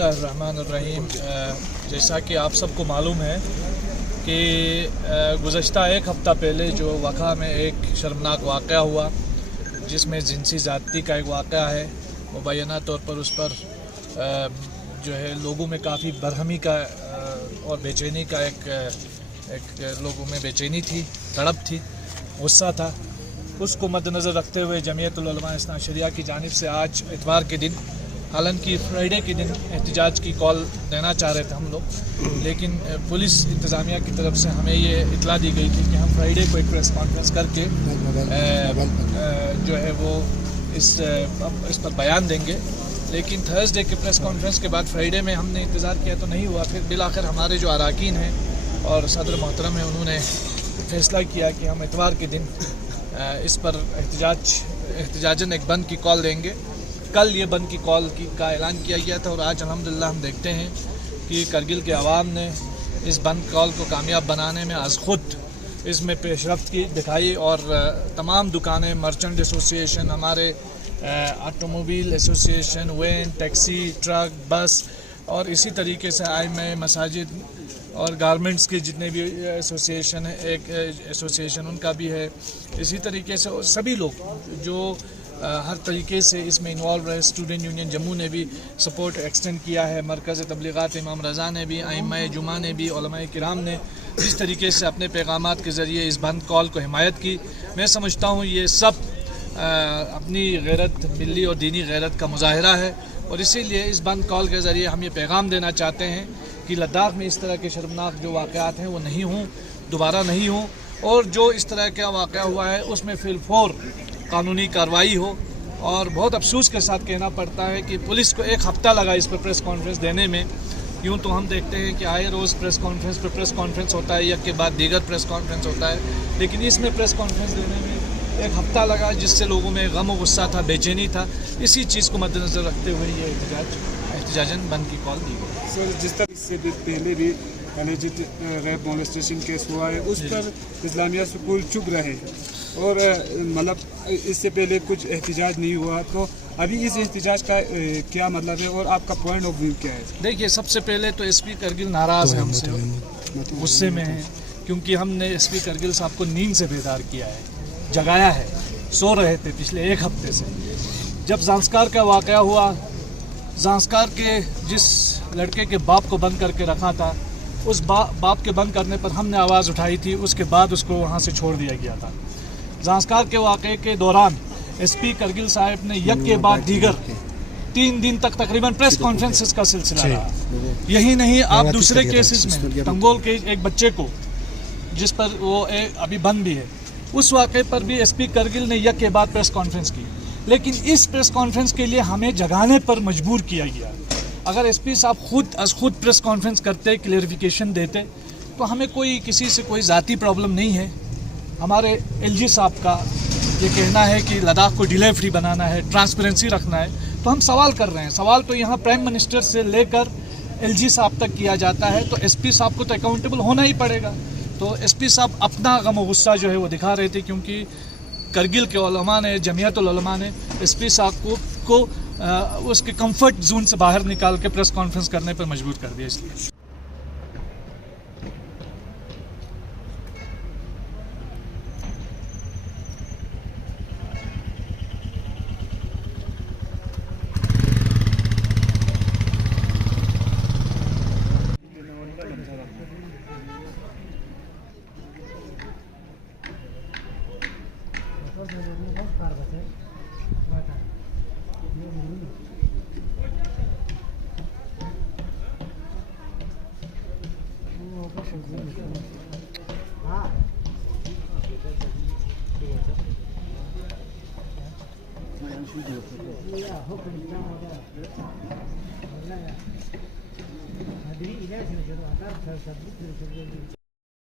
रहमान, जैसा कि आप सबको मालूम है कि गुज़श्ता एक हफ़्ता पहले जो वक़ा में एक शर्मनाक वाक़या हुआ जिसमें जिनसी ज़्यादती का एक वाक़या है, मुबैना तौर पर उस पर जो है लोगों में काफ़ी बरहमी का और बेचैनी का एक लोगों में बेचैनी थी, तड़प थी, गुस्सा था। उसको मद्देनज़र रखते हुए जमीयतुल उलमा इस्ना शरिया की जानिब से आज इतवार के दिन, हालांकि फ्राइडे के दिन एहतजाज की कॉल देना चाह रहे थे हम लोग, लेकिन पुलिस इंतज़ामिया की तरफ से हमें ये इतला दी गई थी कि हम फ्राइडे को एक प्रेस कॉन्फ्रेंस करके जो है वो इस पर बयान देंगे। लेकिन थर्सडे के प्रेस कॉन्फ्रेंस के बाद फ्राइडे में हमने इंतज़ार किया तो नहीं हुआ। फिर बिलाखिर हमारे जो अरकान हैं और सदर मोहतरम है, उन्होंने फैसला किया कि हम इतवार के दिन इस पर एहतजाजन एक बंद की कॉल देंगे। कल ये बंद की कॉल का ऐलान किया गया था और आज अल्हम्दुलिल्लाह हम देखते हैं कि करगिल के अवाम ने इस बंद कॉल को कामयाब बनाने में आज खुद इसमें पेशरफ्त की दिखाई और तमाम दुकानें, मर्चेंट एसोसिएशन, हमारे automobile association, van, taxi, truck, bus और इसी तरीके से आइम्मा मसाजिद और गारमेंट्स के जितने भी एसोसिएशन है, एक एसोसिएशन उनका भी है, इसी तरीके से सभी लोग जो हर तरीके से इसमें इन्वॉल्व रहे। स्टूडेंट यूनियन जम्मू ने भी सपोर्ट एक्सटेंड किया है, मरकज़ तबलीगात इमाम रज़ा ने भी, आइम्मा जुमा ने भी, उलमाए किराम ने जिस तरीके से अपने पैगामात के ज़रिए इस बंद कॉल को हिमायत की, मैं समझता हूँ ये सब अपनी गैरत, मिली और दीनी गैरत का मुजाहरा है। और इसीलिए इस बंद कॉल के ज़रिए हम ये पैगाम देना चाहते हैं कि लद्दाख में इस तरह के शर्मनाक जो वाक़यात हैं वो नहीं हों, दोबारा नहीं हों, और जो इस तरह का वाक़या हुआ है उसमें फिलफौर कानूनी कार्रवाई हो। और बहुत अफसोस के साथ कहना पड़ता है कि पुलिस को एक हफ़्ता लगा इस पर प्रेस कॉन्फ्रेंस देने में। यूँ तो हम देखते हैं कि आए रोज़ प्रेस कॉन्फ्रेंस होता है, एक के बाद दीगर प्रेस कॉन्फ्रेंस होता है, लेकिन इसमें प्रेस कॉन्फ्रेंस देने में एक हफ़्ता लगा, जिससे लोगों में गम और गुस्सा था, बेचैनी था। इसी चीज़ को मद्देनज़र रखते हुए ये एहतजाजन बंद की कॉल दी गई। सर, जिस तरह से पहले भी एलिजिड रेप मोलेस्टेशन केस हुआ है, उस पर इस्लामिया स्कूल चुप रहे और मतलब इससे पहले कुछ एहतजाज नहीं हुआ, तो अभी इस एहतजाज का क्या मतलब है और आपका पॉइंट ऑफ व्यू क्या है? देखिए, सबसे पहले तो एसपी करगिल नाराज़ है हमसे, गुस्से में है, क्योंकि हमने एसपी करगिल साहब को नींद से बेदार किया है, जगाया है, सो रहे थे पिछले एक हफ्ते से। जब ज़ांस्कार का वाक़या हुआ, ज़ांस्कार के जिस लड़के के बाप को बंद करके रखा था, उस बाप के बंद करने पर हमने आवाज़ उठाई थी, उसके बाद उसको वहाँ से छोड़ दिया गया था। ज़ांस्कार के वाक़े के दौरान एसपी करगिल साहब ने एक के बाद दीगर 3 दिन तक तकरीबन प्रेस कॉन्फ्रेंसेस का सिलसिला रहा। यही नहीं, आप दूसरे केसेस में तंगोल के एक बच्चे को, जिस पर वो अभी बंद भी है, उस वाक़े पर भी एसपी करगिल ने एक के बाद प्रेस कॉन्फ्रेंस की, लेकिन इस प्रेस कॉन्फ्रेंस के लिए हमें जगाने पर मजबूर किया गया। अगर एसपी साहब खुद प्रेस कॉन्फ्रेंस करते, क्लेरिफिकेशन देते, तो हमें किसी से कोई ज़ाती प्रॉब्लम नहीं है। हमारे एलजी साहब का ये कहना है कि लद्दाख को डिले फ्री बनाना है, ट्रांसपेरेंसी रखना है, तो हम सवाल कर रहे हैं। सवाल तो यहाँ प्राइम मिनिस्टर से लेकर एलजी साहब तक किया जाता है, तो एसपी साहब को तो अकाउंटेबल होना ही पड़ेगा। तो एसपी साहब अपना गम और गुस्सा जो है वो दिखा रहे थे, क्योंकि करगिल के उलमा ने, जमीयतुल उलमा ने एसपी साहब को उसके कंफर्ट जोन से बाहर निकाल के प्रेस कॉन्फ्रेंस करने पर मजबूर कर दिया। इसलिए